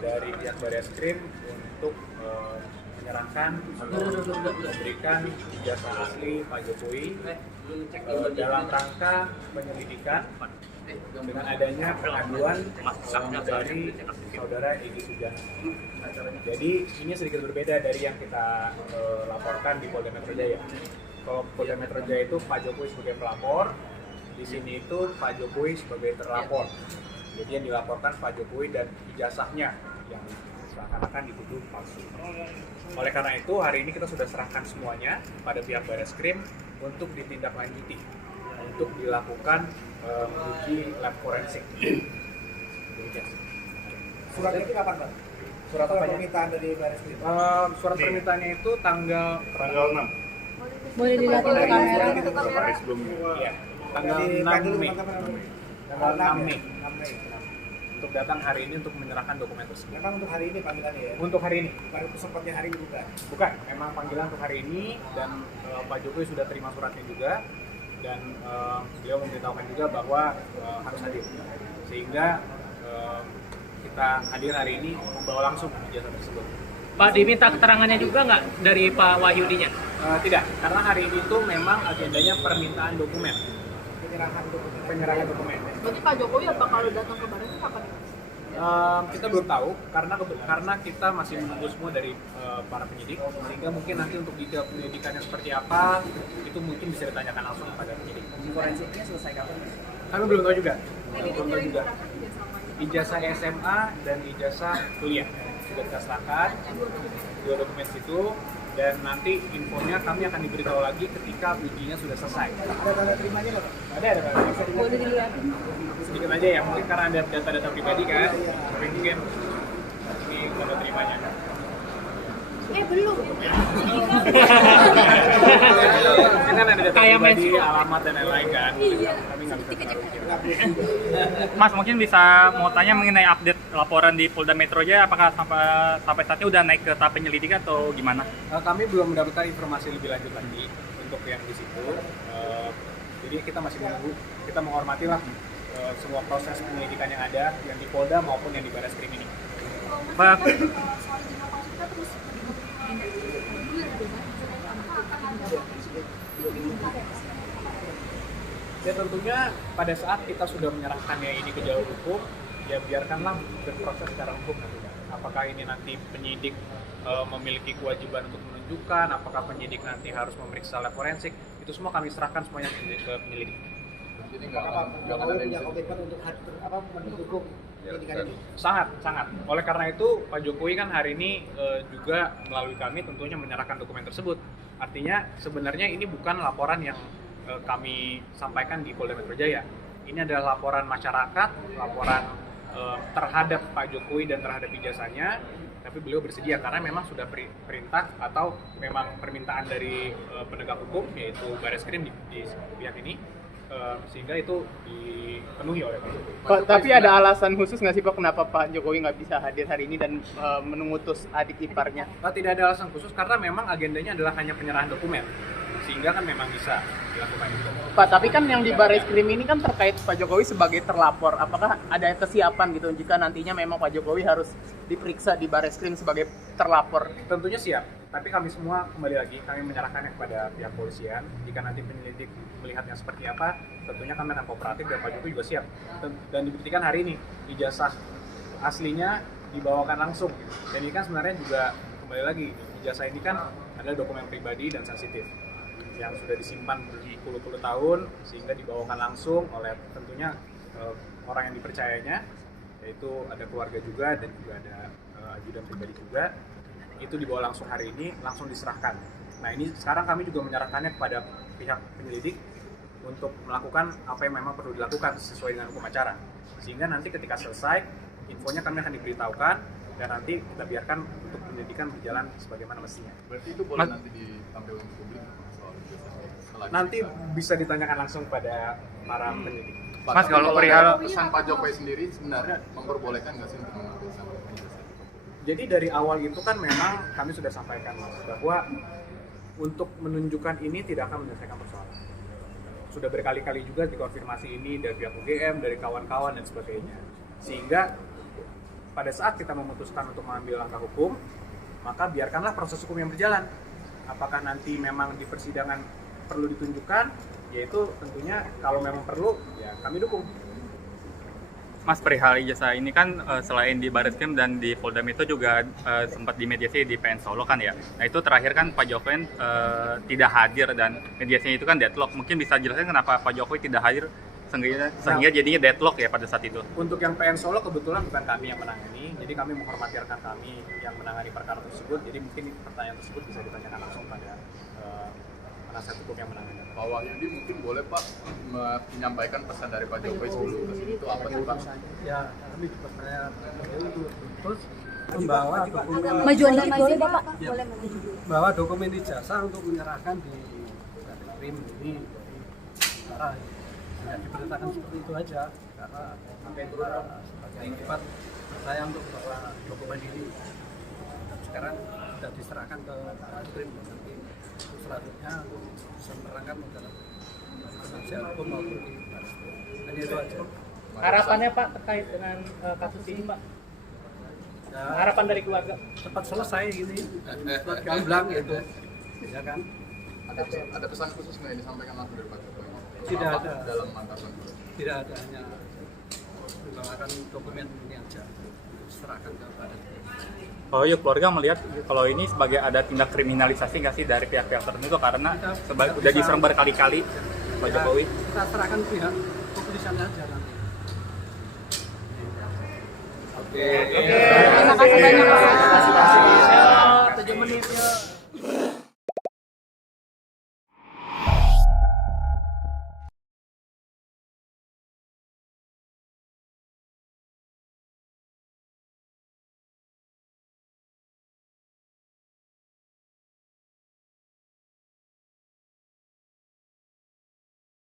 dari pihak Barreskrim untuk menyerahkan atau memberikan ijazah asli Pak Jokowi dalam rangka penyelidikan dengan adanya pengaduan dari saudara Egy Sujana. Jadi ini sedikit berbeda dari yang kita laporkan di Polda Metro Jaya. Kalau Polda Metro Jaya itu Pak Jokowi sebagai pelapor, di sini itu Pak Jokowi sebagai terlapor. Jadi yang dilaporkan Pak Jokowi dan ijazahnya yang seakan-akan dituduh palsu. Oleh karena itu hari ini kita sudah serahkan semuanya pada pihak Barreskrim untuk ditindaklanjuti, untuk dilakukan uji lab forensik. Suratnya itu kapan, Pak? Surat permintaan dari Barreskrim. Surat permintaannya itu tanggal 6. Boleh dilihatin ke kamera. Hari sebelumnya. Iya, tanggal 6 Mei. Tanggal 6 Mei. Untuk datang hari ini untuk menyerahkan dokumen tersebut. Memang untuk hari ini panggilannya ya? Untuk hari ini. Baru sempatnya hari ini bukan? Bukan, memang panggilan untuk hari ini dan Pak Jokowi sudah terima suratnya juga dan beliau memberitahukan juga bahwa harus hadir. Sehingga kita hadir hari ini membawa langsung ijazah tersebut. Pak, diminta keterangannya juga nggak dari Pak Wahyudinya? Tidak, karena hari ini itu memang agendanya permintaan dokumen. Penyerahan dokumen. Berarti Pak Jokowi apa kalau datang ke Barreskrim kapan? Kita belum tahu karena kita masih menunggu semua dari para penyidik, sehingga mungkin nanti untuk detail penyelidikannya seperti apa itu mungkin bisa ditanyakan langsung kepada penyidik. Forensiknya selesai kapan? Kami belum tahu juga. Ijazah SMA dan ijazah kuliah sudah kita serahkan, dua dokumen itu, dan nanti infonya kami akan diberitahu lagi ketika ujinya sudah selesai. Ada tanda terimanya nggak, Pak? Ada tanda. Boleh dilihatin. Sedikit aja ya, mungkin karena ada data-data pribadi kan, tapi mungkin ini tanda terimanya. Belum. Mungkin kan ada data Kayak pribadi, mention. alamat dan lain-lain kan. Iya. Kami nggak bisa tahu. Mas, mungkin bisa mau tanya mengenai update laporan di Polda Metro Jaya, apakah sampai saat ini udah naik ke tahap penyelidikan atau gimana? Kami belum mendapatkan informasi lebih lanjut lagi untuk yang di situ. Jadi kita masih menunggu, kita menghormati lah semua proses penyelidikan yang ada, yang di Polda maupun yang di Barreskrim ini. Pak, Ya tentunya pada saat kita sudah menyerahkannya ini ke jalur hukum, ya biarkanlah berproses secara hukum nantinya. Apakah ini nanti penyidik memiliki kewajiban untuk menunjukkan, apakah penyidik nanti harus memeriksa lab forensik, itu semua kami serahkan semuanya ke penyelidik. Jadi Apakah Pak Jokowi punya komitmen untuk mendukung penyidikan ini? Sangat. Oleh karena itu Pak Jokowi kan hari ini juga melalui kami tentunya menyerahkan dokumen tersebut. Artinya sebenarnya ini bukan laporan yang kami sampaikan di Polda Metro Jaya. Ini adalah laporan masyarakat, laporan terhadap Pak Jokowi dan terhadap ijazahnya. Tapi beliau bersedia karena memang sudah perintah atau memang permintaan dari penegak hukum yaitu Barreskrim di pihak ini. Sehingga itu dipenuhi oleh Pak Jokowi. Pak, tapi ada alasan khusus nggak sih Pak kenapa Pak Jokowi nggak bisa hadir hari ini dan mengutus adik iparnya? Tidak ada alasan khusus karena memang agendanya adalah hanya penyerahan dokumen. Sehingga kan memang bisa dilakukan itu. Pak, tapi kan yang di Barreskrim ini kan terkait Pak Jokowi sebagai terlapor. Apakah ada kesiapan gitu jika nantinya memang Pak Jokowi harus diperiksa di Barreskrim sebagai terlapor? Tentunya siap, tapi kami semua kembali lagi kami menyerahkannya kepada pihak polisian. Jika nanti penyelidik melihatnya seperti apa, tentunya kami akan kooperatif dan Pak Jokowi juga siap. Dan dibuktikan hari ini ijazah aslinya dibawakan langsung. Dan ini kan sebenarnya juga kembali lagi ijazah ini kan adalah dokumen pribadi dan sensitif yang sudah disimpan berpuluh-puluh tahun sehingga dibawakan langsung oleh tentunya orang yang dipercayanya, yaitu ada keluarga juga dan juga ada ajudan pribadi juga. Itu dibawa langsung hari ini, langsung diserahkan. Nah ini sekarang kami juga menyerahkannya kepada pihak penyelidik untuk melakukan apa yang memang perlu dilakukan sesuai dengan hukum acara. Sehingga nanti ketika selesai, infonya kami akan diberitahukan dan nanti kita biarkan untuk penyelidikan berjalan sebagaimana mestinya. berarti itu boleh nanti ditampilkan ke publik soal Nanti bisa ditanyakan langsung pada para penyidik. Mas, kalau perihal pesan Pak Jokowi sendiri sebenarnya memperbolehkan nggak sih untuk mengambil sampel ijazah? Jadi dari awal itu kan memang kami sudah sampaikan Mas, bahwa untuk menunjukkan ini tidak akan menyelesaikan persoalan. Sudah berkali-kali juga dikonfirmasi ini dari pihak UGM, dari kawan-kawan dan sebagainya. Sehingga pada saat kita memutuskan untuk mengambil langkah hukum, maka biarkanlah proses hukum yang berjalan. Apakah nanti memang di persidangan perlu ditunjukkan, yaitu tentunya kalau memang perlu, ya kami dukung. Mas, perihal ijazah ini kan selain di Barreskrim dan di Polda Metro juga sempat dimediasi di PN Solo kan ya. Nah itu terakhir kan Pak Jokowi tidak hadir dan mediasinya itu kan deadlock. Mungkin bisa jelaskan kenapa Pak Jokowi tidak hadir sehingga jadinya deadlock ya pada saat itu. Untuk yang PN Solo kebetulan bukan kami yang menangani, jadi kami menghormati rekan kami yang menangani perkara tersebut. Jadi mungkin pertanyaan tersebut bisa ditanyakan langsung pada penasihat hukum yang menangani. Pak Wahyudi mungkin boleh Pak menyampaikan pesan dari Pak Jokowi sebelum ke sini itu apa sih Pak? Ya, kami percaya terus membawa dokumen Majuan dikit boleh Bapak? Ya. Boleh maju. bawa dokumen ijazah untuk menyerahkan di Krim ini karena ya diberitakan seperti itu aja karena sebagai sifat saya untuk bawa dokumen ini sekarang sudah diserahkan ke Krim nanti selanjutnya bisa menerangkan dalam penasihat hukum maupun di hanya itu aja. Harapannya Pak terkait dengan kasus ini Pak? Ya, Harapan dari keluarga? cepat selesai ini buat gamblang gitu ya kan. Ada pesan khusus nggak yang disampaikan langsung dari Pak Jokowi? Tidak Apa ada. dalam mantapan? Tidak ada, hanya membawakan dokumen ini aja serahkan kepada Oh iya, keluarga melihat kalau ini sebagai ada tindak kriminalisasi nggak sih dari pihak-pihak tertentu karena udah diserang berkali-kali Pak Jokowi. kita serahkan pihak kepolisian aja nanti. Terima kasih banyak Pak. Terima kasih. 7 menit ya.